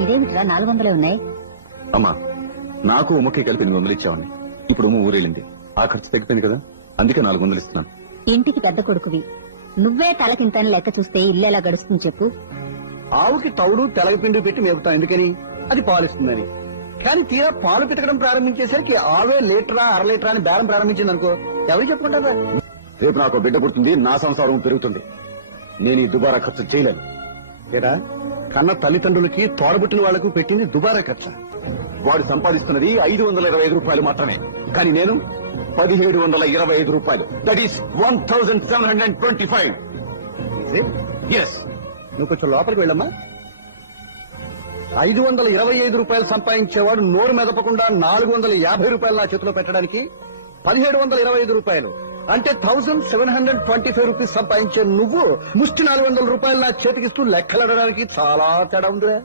ఇదేమిట్రా 400 ఉన్నాయి? అమ్మా, నాకు ఉమ్మకి కలిపి 800 ఇచ్చావని. ఇప్పుడు ఉమ్మ ఊరెళ్ళింది, ఆ ఖర్చు తగ్గిపోయింది కదా, అందుకే 400 ఇస్తున్నాను. ఇంటికి పెద్ద కొడుకువి, నువ్వే తలకింతని లెక్క చూస్తే ఇల్లు ఎలా గడుస్తుంది చెప్పు? ఆవుకి తౌడు తెలగపిండి పెట్టి మేపుతాం, ఎందుకని? అది పాలిస్తుందని. కానీ తీరా పాలు పితకడం ప్రారంభించేసరికి ఆవే లీటరా 1/2 లీటరా అని బేరం ప్రారంభించింది అనుకో, ఎవరికి చెప్పుకుంటారా? రేపు నాకు బిడ్డ పుడుతుంది, నా సంసారం పెరుగుతుంది. నేను ఈ దుబారా ఖర్చు చేయలేను. ఏరా, కన్న తల్లిదండ్రులకి తోడబుట్టిన వాళ్లకు పెట్టింది దుబారా ఖర్చు. వాడు సంపాదిస్తున్నది 525 రూపాయలు మాత్రమే, కానీ నేను 1725 రూపాయలు. That is 1725. ఎస్. నువ్వు కొంచెం లోపలికి వెళ్ళమ్మా. 525 రూపాయలు సంపాదించేవాడు నోరు మెదపకుండా 450 రూపాయలు నా చేతిలో పెట్టడానికి 1725 రూపాయలు అంటే 1725 రూపీస్ సంపాదించే నువ్వు ముష్టి 400 రూపాయలు నా చేతికిస్తూ లెక్కలడడానికి చాలా తేడా ఉందిరా.